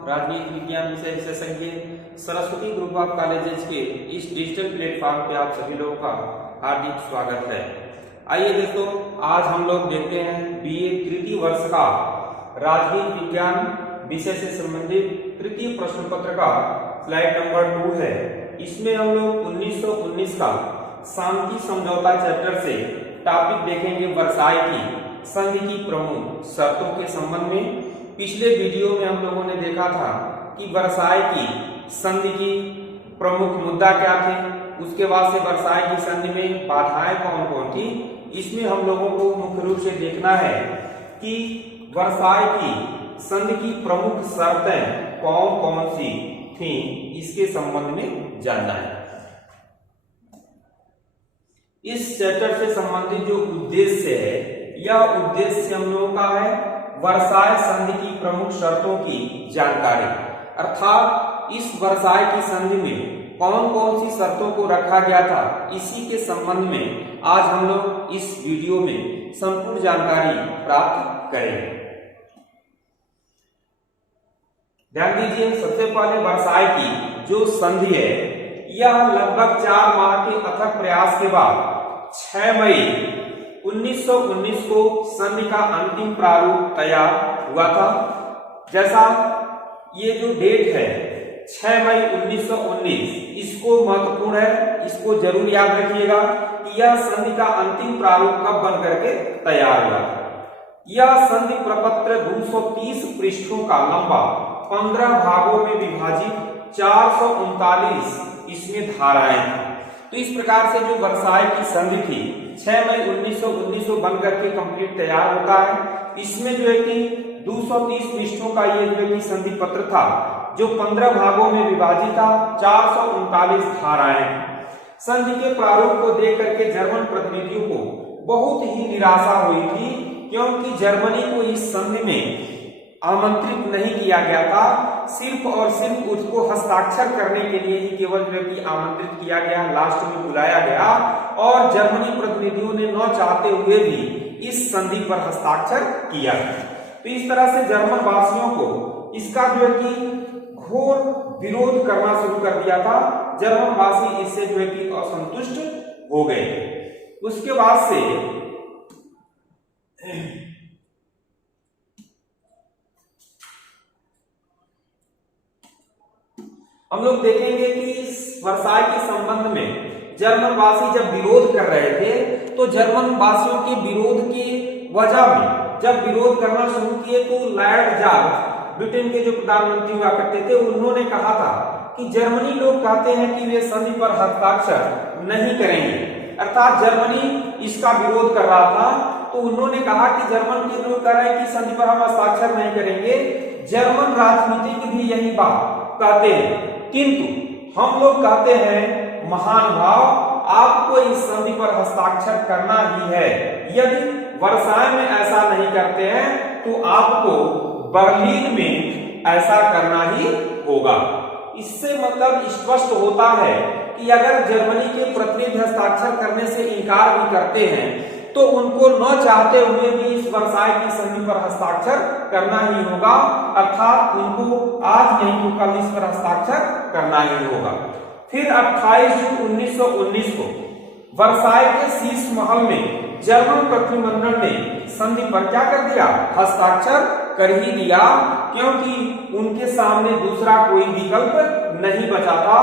राजनीति विज्ञान विषय विशेषज्ञ सरस्वती ग्रुप ऑफ कॉलेजेस के इस डिजिटल प्लेटफॉर्म पे आप सभी लोगों का हार्दिक स्वागत है। आइए दोस्तों, आज हम लोग देखते हैं बीए तृतीय वर्ष का राजनीति विज्ञान विषय से संबंधित तृतीय प्रश्न पत्र का स्लाइड नंबर 2 है। इसमें हम लोग 1919 का शांति समझौता चैप्टर से टॉपिक देखेंगे वर्साई की संधि की प्रमुख शर्तों के संबंध में। पिछले वीडियो में हम लोगों ने देखा था कि वर्साई की संधि की प्रमुख मुद्दा क्या थे, उसके बाद से वर्साई की संधि में बाधाएं कौन कौन थी। इसमें हम लोगों को मुख्य रूप से देखना है कि वर्साई की संधि की प्रमुख शर्तें कौन कौन सी थी, इसके संबंध में जानना है। इस चैप्टर से संबंधित जो उद्देश्य है, यह उद्देश्य हम लोगों का है वर्साई संधि की प्रमुख शर्तों की जानकारी, अर्थात इस वर्साई की संधि में कौन कौन सी शर्तों को रखा गया था, इसी के संबंध में आज हम लोग इस वीडियो में संपूर्ण जानकारी प्राप्त करेंगे। ध्यान दीजिए, सबसे पहले वर्साई की जो संधि है, यह लगभग 4 माह के अथक प्रयास के बाद 6 मई 1919 को संधि का अंतिम प्रारूप तैयार हुआ था। जैसा ये जो डेट है 6 मई 1919, इसको महत्वपूर्ण है, इसको जरूर याद रखिएगा कि यह संधि का अंतिम प्रारूप कब बन करके तैयार हुआ था। यह संधि प्रपत्र 230 पृष्ठों का लंबा, 15 भागों में विभाजित 439 इसमें धाराएं थी। तो इस प्रकार से जो वर्साई की संधि थी 6 मई 1919 को बन करके कंप्लीट तैयार होता है। इसमें जो है कि 230 पृष्ठों का ये जो है कि संधि पत्र था, जो 15 भागों में विभाजित था, 439 धाराएं। संधि के प्रारूप को देख करके जर्मन प्रतिनिधियों को बहुत ही निराशा हुई थी, क्योंकि जर्मनी को इस संधि में आमंत्रित नहीं किया गया था। सिर्फ और सिर्फ उसको हस्ताक्षर करने के लिए ही केवल जो है कि आमंत्रित किया गया, लास्ट में बुलाया गया, और जर्मनी प्रतिनिधियों ने न चाहते हुए भी इस संधि पर हस्ताक्षर किया। तो इस तरह से जर्मन वासियों को इसका जो है कि घोर विरोध करना शुरू कर दिया था। जर्मन वासी इससे जो है कि असंतुष्ट हो गए। उसके बाद से हम लोग देखेंगे कि इस वर्साई के संबंध में जर्मन वासी जब विरोध कर रहे थे, तो जर्मन वासियों के विरोध की वजह में जब विरोध करना शुरू किए, तो लॉर्ड जॉर्ज, ब्रिटेन के जो प्रधानमंत्री हुआ करते थे, उन्होंने कहा था कि जर्मनी लोग कहते हैं कि वे संधि पर हस्ताक्षर नहीं करेंगे, अर्थात जर्मनी इसका विरोध कर रहा था। तो उन्होंने कहा कि जर्मन के लोग कह रहे हैं कि संधि पर हम हस्ताक्षर नहीं करेंगे। जर्मन राजनीतिक भी यही बात कहते हैं, किंतु हम लोग कहते हैं महानुभाव, आपको इस संधि पर हस्ताक्षर करना ही है। यदि वर्साई में ऐसा नहीं करते हैं तो आपको बर्लिन में ऐसा करना ही होगा। इससे मतलब स्पष्ट होता है कि अगर जर्मनी के प्रतिनिधि हस्ताक्षर करने से इनकार भी करते हैं, तो उनको न चाहते हुए भी इस वर्साई की संधि पर हस्ताक्षर करना ही होगा, अर्थात उनको आज नहीं तो कल इस पर हस्ताक्षर करना ही होगा। फिर 28 जून 1919 को वर्साई के शीश महल में जर्मन प्रतिनिधिमंडल ने संधि पर क्या कर दिया, हस्ताक्षर कर ही दिया, क्योंकि उनके सामने दूसरा कोई विकल्प नहीं बचा था।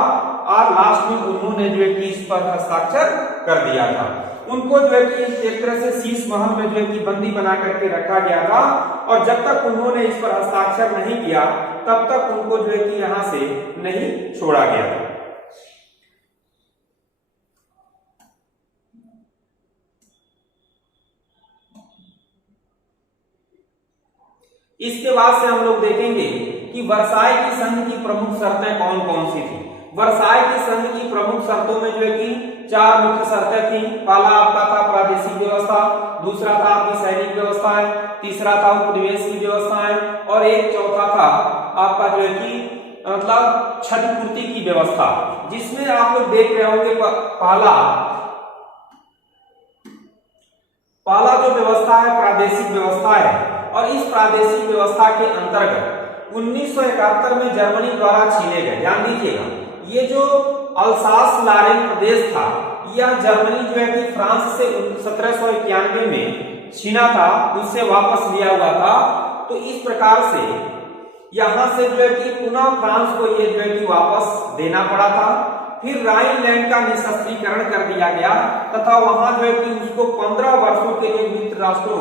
और लास्ट में उन्होंने जो है कि इस पर हस्ताक्षर कर दिया था। उनको जो है कि एक तरह से शीश महल में जो है कि बंदी बना करके रखा गया था, और जब तक उन्होंने इस पर हस्ताक्षर नहीं किया, तब तक उनको जो है कि यहां से नहीं छोड़ा गया। इसके बाद से हम लोग देखेंगे कि वर्साई की संधि की प्रमुख शर्तें कौन कौन सी थी। वर्साई की संधि की प्रमुख शर्तों में जो है कि 4 मुख्य शर्तें थी। पहला आपका था प्रादेशिक व्यवस्था, दूसरा था आपकी सैनिक व्यवस्थाएं, तीसरा था उपनिवेश की व्यवस्थाएं, और एक चौथा था आपका जो है कि मतलब क्षतिपूर्ति की व्यवस्था, जिसमें आप लोग देख रहे होंगे पहला जो व्यवस्था है प्रादेशिक व्यवस्था है, और इस प्रादेशिक व्यवस्था के अंतर्गत 1971 में जर्मनी द्वारा छीने गए। ध्यान दीजिएगा, ये जो अल्सास लारेन प्रदेश था, यह जर्मनी जो है कि फ्रांस से 1791 में छीना था, उससे वापस लिया हुआ था। तो इस प्रकार से यहां से जो है कि पुनः फ्रांस को ये जो है कि वापस देना पड़ा था। फिर राइनलैंड का निशस्त्रीकरण कर दिया गया तथा वहां जो है कि उसको 15 वर्षों के लिए मित्र राष्ट्रों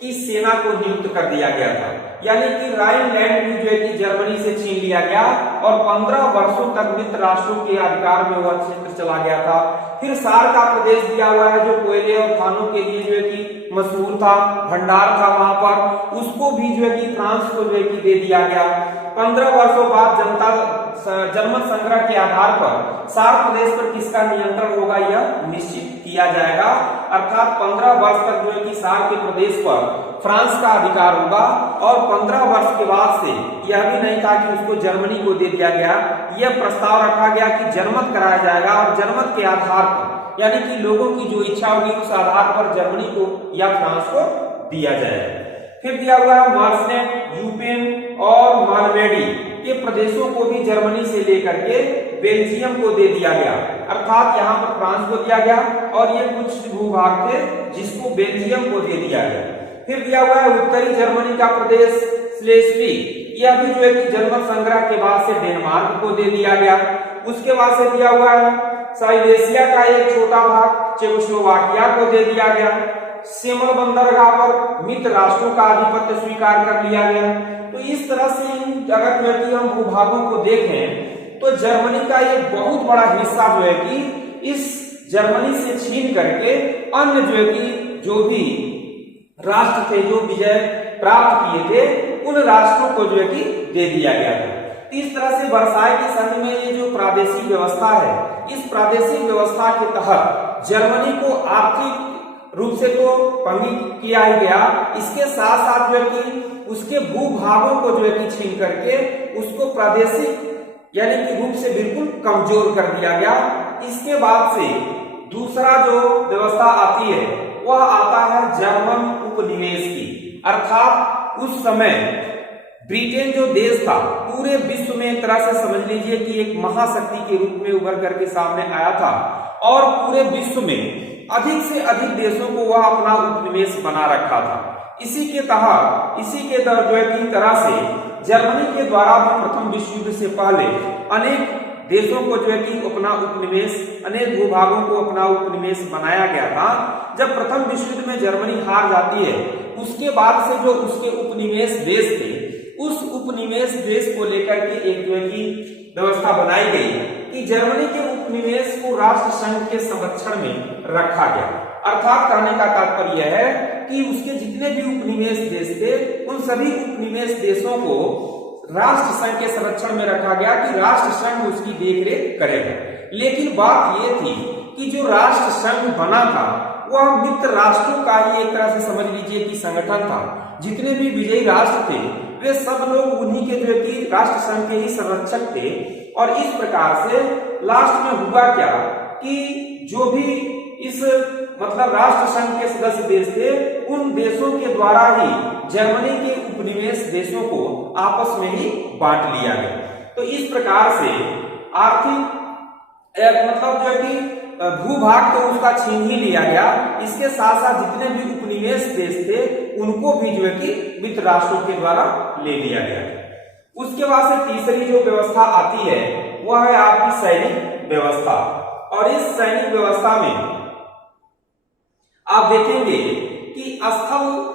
की सेना को नियुक्त कर दिया गया था। यानी कि राइनलैंड भी जो है कि जर्मनी से छीन लिया गया और 15 वर्षों तक मित्र राष्ट्रों के अधिकार में वह क्षेत्र चला गया था। फिर सार का प्रदेश दिया हुआ है जो कोयले और खानों के लिए जो है कि मशहूर था, भंडार था वहां पर, उसको भी जो है कि फ्रांस को जो है कि दे दिया गया। 15 वर्षों बाद जर्मन संग्रह के आधार पर सार प्रदेश पर किसका नियंत्रण होगा यह निश्चित किया जाएगा। अर्थात 15 वर्ष तक जो है कि सार के प्रदेश पर फ्रांस का अधिकार होगा और 15 वर्ष के बाद से यह भी नहीं था कि उसको जर्मनी को दे दिया गया, यह प्रस्ताव रखा गया कि जनमत कराया जाएगा और जनमत के आधार पर यानी कि लोगों की जो इच्छा होगी उस आधार पर जर्मनी को या फ्रांस को दिया जाएगा। फिर दिया हुआ है मार्सनेट, यूपेन और मालवेडी के प्रदेशों को भी जर्मनी से लेकर के बेल्जियम को दे दिया गया। अर्थात यहाँ पर फ्रांस को दिया गया और ये कुछ भूभाग थे जिसको बेल्जियम को दे दिया गया। फिर दिया हुआ है उत्तरी जर्मनी का प्रदेश स्लेस्विग, यह भी जो है कि जर्मन संग्रह के बाद से डेनमार्क को दे दिया गया। उसके बाद से दिया हुआ है साइलेशिया का एक छोटा भाग चेकोस्लोवाकिया को दे दिया गया। सेमल बंदरगाह पर मित्र राष्ट्रों का आधिपत्य स्वीकार कर लिया गया। तो इस तरह से अगर जो है कि हम भूभागों को देखें तो जर्मनी का एक बहुत बड़ा हिस्सा जो है कि इस जर्मनी से छीन करके अन्य जो है कि जो भी राष्ट्र थे जो विजय प्राप्त किए थे उन राष्ट्रों को जो है कि दे दिया गया था। इस तरह से वर्साई की संधि में ये जो प्रादेशिक व्यवस्था है, इस प्रादेशिक व्यवस्था के तहत जर्मनी को आर्थिक रूप से तो पंगी किया ही गया, इसके साथ साथ जो है कि उसके भूभागों को जो है कि छीन करके उसको प्रादेशिक यानी कि रूप से बिल्कुल कमजोर कर दिया गया। इसके बाद से दूसरा जो व्यवस्था आती है वह आता है जर्मन उपनिवेश की। अर्थात उस समय ब्रिटेन जो देश था पूरे विश्व में एक तरह से समझ लीजिए कि एक महाशक्ति के रूप में उभर करके सामने आया था और पूरे विश्व में अधिक से अधिक देशों को वह अपना उपनिवेश बना रखा था। इसी के तहत जो है कि तरह से जर्मनी के द्वारा भी प्रथम विश्व युद्ध से पहले अनेक देशों को जो है कि अपना उपनिवेश, अनेक भूभागों को अपना उपनिवेश बनाया गया था। जब प्रथम विश्व युद्ध में जर्मनी हार जाती है उसके बाद से जो उसके उपनिवेश देश थे उस उपनिवेश देश को लेकर के एक जो है कि व्यवस्था बनाई गई कि जर्मनी के उपनिवेश को राष्ट्र संघ के संरक्षण में रखा गया। अर्थात कहने का तात्पर्य यह है कि उसके जितने भी उपनिवेश देश थे उन सभी उपनिवेश देशों को राष्ट्र संघ के संरक्षण में रखा गया कि राष्ट्र संघ उसकी देखरेख करेगा। लेकिन बात यह थी कि जो राष्ट्र संघ बना था वह मित्र राष्ट्रों का ही एक तरह से समझ लीजिए कि संगठन था। जितने भी विजयी राष्ट्र थे वे सब लोग उन्हीं के जो है कि राष्ट्र संघ के ही संरक्षक थे। और इस प्रकार से लास्ट में हुआ क्या कि जो भी इस मतलब राष्ट्र संघ के सदस्य देश थे उन देशों के द्वारा ही जर्मनी के उपनिवेश देशों को आपस में ही बांट लिया गया। तो इस प्रकार से आर्थिक मतलब जो है कि भूभाग तो उसका छीन ही लिया गया, इसके साथ साथ जितने भी उपनिवेश देश थे उनको भी जो है कि मित्र राष्ट्रों के द्वारा ले लिया गया। उसके बाद से तीसरी जो व्यवस्था आती है वह है आपकी सैनिक व्यवस्था। और इस सैनिक व्यवस्था में आप देखेंगे कि स्थल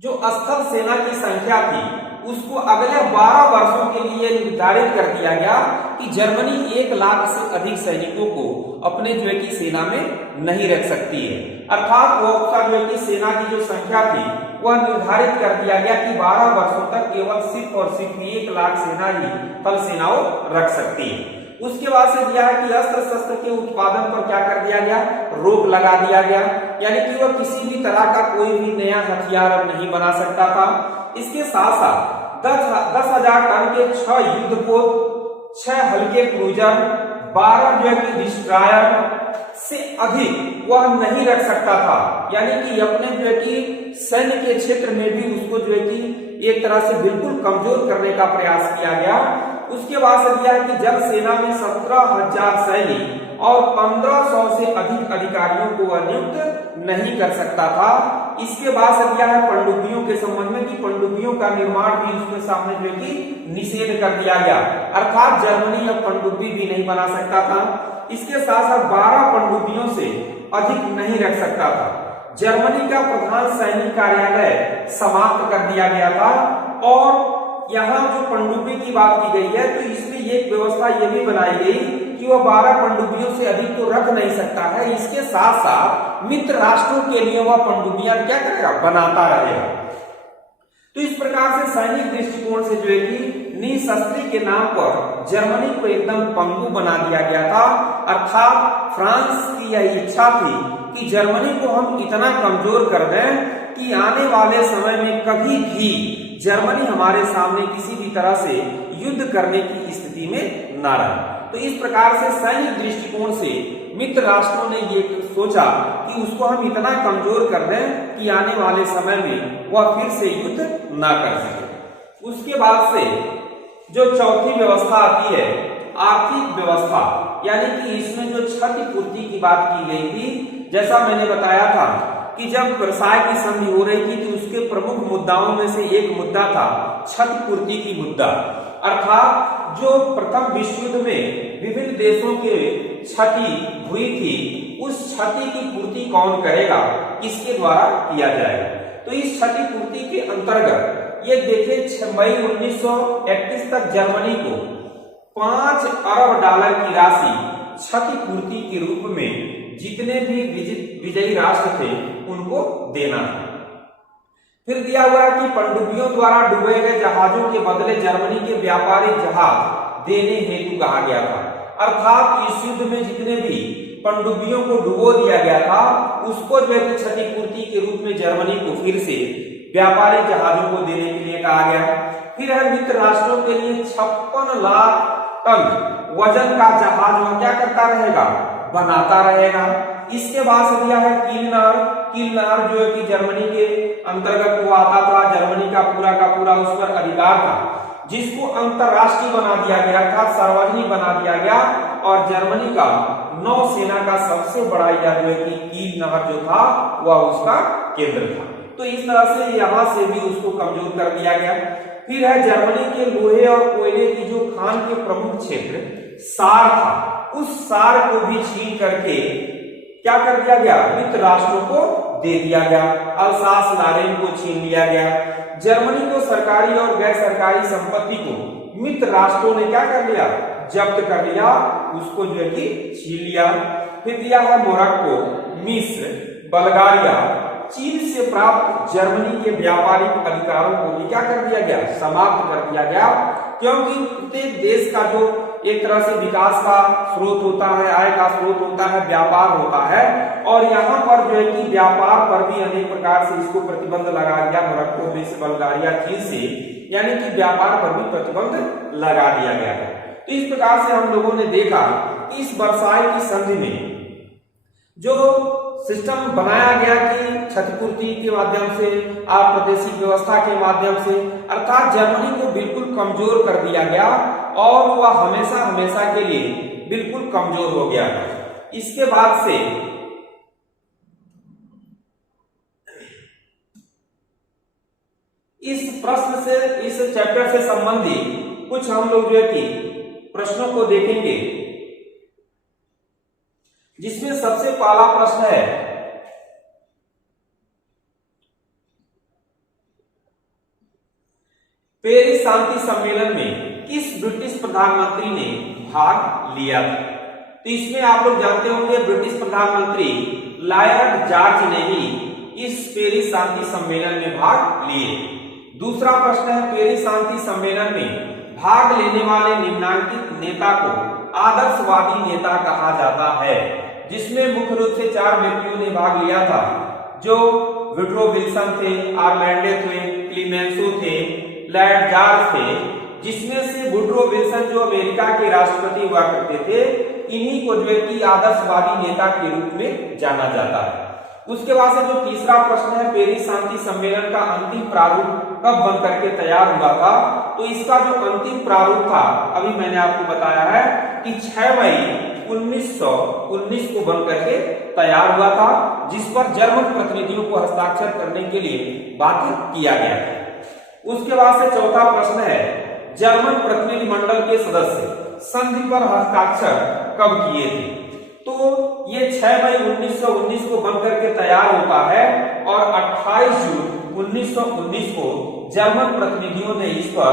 जो स्थल सेना की संख्या थी उसको अगले 12 वर्षों के लिए निर्धारित कर दिया गया कि जर्मनी 1 लाख से अधिक सैनिकों को अपने जो है कि सेना में नहीं रख सकती है। अर्थात वो उसका जो है कि सेना की जो संख्या थी वह निर्धारित कर दिया गया कि 12 वर्षों तक केवल सिर्फ और सिर्फ 1 लाख सेना ही थल सेनाओं रख सकती है। उसके बाद से दिया है कि अस्त्र शस्त्र के उत्पादन पर क्या कर दिया गया, रोक लगा दिया गया, यानी कि वह किसी भी तरह का कोई भी नया हथियार अब नहीं बना सकता था। इसके साथ साथ 10,000 टन के 6 युद्धपोत, 6 हल्के क्रूजर, 12 जो है कि डिस्ट्रॉयर से अधिक वह नहीं रख सकता था, यानी कि अपने जो है कि सैन्य के क्षेत्र में भी उसको जो है कि एक तरह से बिल्कुल कमजोर करने का प्रयास किया गया। उसके बाद से दिया है कि जल सेना में 17,000 सैनिक और 1500 से अधिक अधिकारियों को वह नियुक्त नहीं कर सकता था। इसके बाद से दिया है पनडुब्बियों के संबंध में कि पनडुब्बियों का निर्माण भी उसके सामने जो है कि निषेध कर दिया गया, अर्थात जर्मनी अब पनडुब्बी भी नहीं बना सकता था। इसके साथ साथ 12 पनडुब्बियों से अधिक नहीं रख सकता था। जर्मनी का प्रधान सैनिक कार्यालय समाप्त कर दिया गया था। और यहाँ जो पनडुब्बी की बात की गई है तो इसमें एक व्यवस्था ये भी बनाई गई कि वह 12 पनडुब्बियों से अधिक तो रख नहीं सकता है। इसके साथ साथ मित्र राष्ट्रों के लिए वह पनडुब्बियां क्या करेगा, बनाता रहेगा। तो इस प्रकार से सैनिक दृष्टिकोण से जो है कि निशस्त्री के नाम पर जर्मनी को एकदम पंगु बना दिया गया था, अर्थात फ्रांस की यह इच्छा थी कि जर्मनी को हम इतना कमजोर कर दें कि आने वाले समय में कभी भी जर्मनी हमारे सामने किसी भी तरह से युद्ध करने की स्थिति में न रहे। तो इस प्रकार से सैनिक दृष्टिकोण से मित्र राष्ट्रों ने ये सोचा कि उसको हम इतना कमजोर कर दें कि आने वाले समय में वह फिर से युद्ध न कर सके। उसके बाद से जो चौथी व्यवस्था आती है आर्थिक व्यवस्था, यानी कि इसमें जो क्षतिपूर्ति की बात की गई थी। जैसा मैंने बताया था कि जब वर्साय की संधि हो रही थी तो उसके प्रमुख मुद्दाओं में से एक मुद्दा था क्षतिपूर्ति की मुद्दा, अर्थात जो प्रथम विश्व युद्ध में विभिन्न देशों के क्षति हुई थी उस क्षति की पूर्ति कौन करेगा, किसके द्वारा किया जाएगा। तो इस क्षतिपूर्ति के अंतर्गत ये देखें मई 1931 तक जर्मनी को 5 अरब डॉलर की राशि क्षतिपूर्ति के रूप में जितने भी विजयी राष्ट्र थे उनको देना है। फिर दिया हुआ है कि पनडुब्बियों द्वारा डूबे गए जहाजों के बदले जर्मनी के व्यापारिक जहाज देने हेतु कहा गया था, अर्थात इस युद्ध में जितने भी पनडुब्बियों को डुबो दिया गया था उसको जो है क्षतिपूर्ति के रूप में जर्मनी को फिर से व्यापारिक जहाजों को देने के लिए कहा गया। फिर है मित्र राष्ट्रों के लिए 56 लाख टन वजन का जहाज वह क्या करता रहेगा, बनाता रहेगा। इसके बाद से दिया है कील नहर जो है कि जर्मनी के अंतर्गत वो आता था, जर्मनी का पूरा उस पर अधिकार था, जिसको अंतरराष्ट्रीय बना दिया गया था, सार्वजनिक बना दिया गया और जर्मनी का नौसेना का सबसे बड़ा जो है कि कील नहर जो था वह उसका केंद्र था। तो इस तरह से यहाँ से भी उसको कमजोर कर दिया गया। फिर है जर्मनी के लोहे और कोयले की जो खान के प्रमुख क्षेत्र सार था, उस सार को भी छीन करके क्या कर दिया गया, मित्र राष्ट्रों को दे दिया गया। अल्सास लारेन को छीन लिया गया। जर्मनी को सरकारी और गैर सरकारी संपत्ति को मित्र राष्ट्रों ने क्या कर लिया, जब्त कर लिया, उसको जो है कि छीन लिया। फिर दिया है मोरक्को, मिस्र, बल्गारिया, चीन से प्राप्त जर्मनी के व्यापारिक अधिकारों को भी क्या कर दिया गया, समाप्त कर दिया गया। क्योंकि प्रत्येक देश का जो एक तरह से विकास का स्रोत होता है, आय का स्रोत होता है, व्यापार होता है, और यहाँ पर जो है कि व्यापार पर भी अनेक प्रकार से इसको प्रतिबंध लगा दिया मोरक्को, मिस्र, बल्गारिया, चीन से, यानी कि व्यापार पर भी प्रतिबंध लगा दिया गया है। तो इस प्रकार से हम लोगों ने देखा कि इस वर्साय की संधि में जो सिस्टम बनाया गया कि क्षतिपूर्ति के माध्यम से, प्रादेशिक व्यवस्था के माध्यम से, अर्थात जर्मनी को बिल्कुल कमजोर कर दिया गया और वह हमेशा के लिए बिल्कुल कमजोर हो गया। इसके बाद से इस प्रश्न से, इस चैप्टर से संबंधित कुछ हम लोग जो है कि प्रश्नों को देखेंगे, जिसमें सबसे पहला प्रश्न है पेरिस शांति सम्मेलन में किस ब्रिटिश प्रधानमंत्री ने भाग लिया था। तो इसमें आप लोग जानते होंगे ब्रिटिश प्रधानमंत्री लॉर्ड जॉर्ज ने ही इस पेरिस शांति सम्मेलन में भाग लिए। दूसरा प्रश्न है पेरिस शांति सम्मेलन में भाग लेने वाले निम्नांकित नेता को आदर्शवादी नेता कहा जाता है, जिसमें मुख्य रूप से 4 व्यक्तियों ने भाग लिया था, जो वुडरो विल्सन थे, आर्लैंडे थे, क्लीमेंसो थे, लॉर्ड जॉर्ज थे। जिसमें से वुडरो विल्सन जो अमेरिका के राष्ट्रपति हुआ करते थे, इन्हीं को जो है कि आदर्शवादी नेता के रूप में जाना जाता है। उसके बाद से जो तीसरा प्रश्न है, पेरिस शांति सम्मेलन का अंतिम प्रारूप कब बन करके तैयार हुआ था? तो इसका जो अंतिम प्रारूप था, अभी मैंने आपको बताया है कि 6 मई 1919 को बन करके तैयार हुआ था, जिस पर जर्मन प्रतिनिधियों को हस्ताक्षर करने के लिए बाध्य किया गया था। उसके बाद से चौथा प्रश्न है, जर्मन प्रतिनिधिमंडल के सदस्य संधि पर हस्ताक्षर कब किए थे? तो ये 6 मई 1919 को बन करके तैयार होता है और 28 जून 1919 को जर्मन प्रतिनिधियों ने इस पर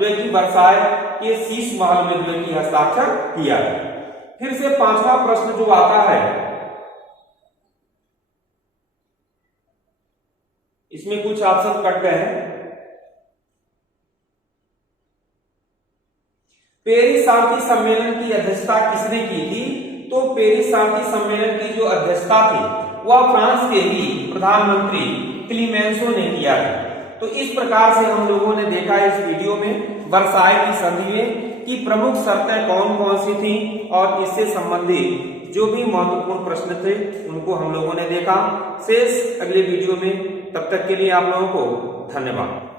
जो है कि वर्साय के शीश महल में जो है कि हस्ताक्षर किया। फिर से पांचवा प्रश्न जो आता है, इसमें कुछ ऑप्शन कट गए हैं। पेरिस शांति सम्मेलन की अध्यक्षता किसने की थी? तो पेरिस शांति सम्मेलन की जो अध्यक्षता थी वह फ्रांस के ही प्रधानमंत्री क्लीमेंसो ने किया था। तो इस प्रकार से हम लोगों ने देखा इस वीडियो में वर्साय की संधि में कि प्रमुख शर्तें कौन कौन सी थी और इससे संबंधित जो भी महत्वपूर्ण प्रश्न थे उनको हम लोगों ने देखा। शेष अगले वीडियो में, तब तक के लिए आप लोगों को धन्यवाद।